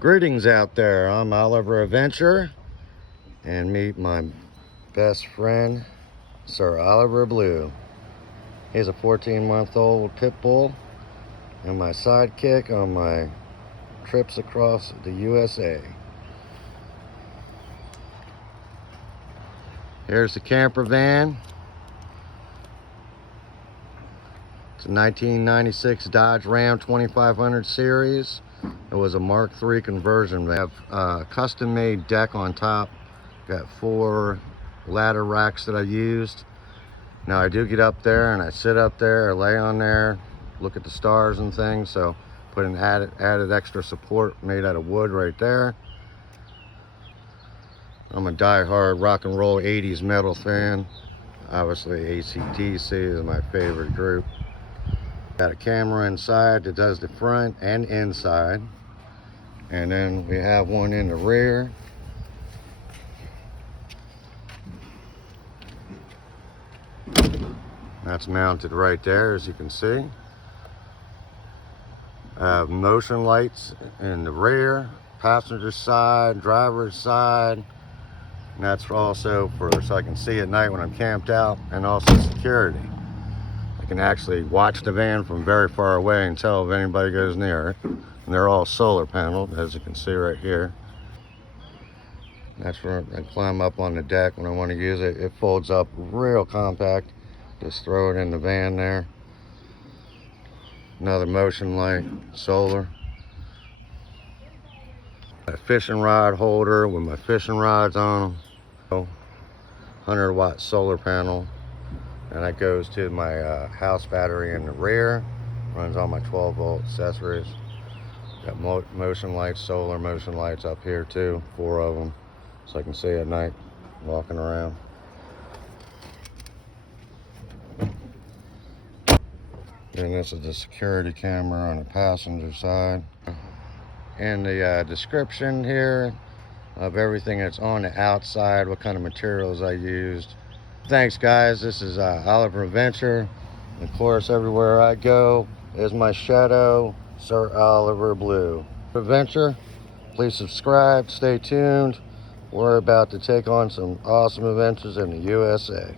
Greetings out there. I'm Oliver Adventure, and meet my best friend, Sir Oliver Blue. He's a 14-month-old pit bull and my sidekick on my trips across the USA. Here's the Campervan. It's a 1996 Dodge Ram 2500 series. It was a Mark III conversion. They have a custom-made deck on top. Got 4 ladder racks that I used. Now I do get up there and I sit up there, I lay on there, look at the stars and things. So put an added extra support made out of wood right there. I'm a die-hard rock and roll 80s metal fan. Obviously AC/DC is my favorite group. Got a camera inside that does the front and inside. And then we have one in the rear. That's mounted right there, as you can see. I have motion lights in the rear, passenger side, driver's side. And that's also so I can see at night when I'm camped out, and also security. I can actually watch the van from very far away and tell if anybody goes near it. And they're all solar paneled, as you can see right here. That's where I climb up on the deck when I want to use it. It folds up real compact. Just throw it in the van there. Another motion light, solar. A fishing rod holder with my fishing rods on them. 100-watt solar panel. And that goes to my house battery in the rear. Runs all my 12-volt accessories. Got motion lights, solar motion lights up here too, 4 of them. So I can see at night walking around. And this is the security camera on the passenger side. And the description here of everything that's on the outside, what kind of materials I used. Thanks guys, this is Oliver Adventure. Of course, everywhere I go is my shadow, Sir Oliver Blue. Adventure, please subscribe, stay tuned. We're about to take on some awesome adventures in the USA.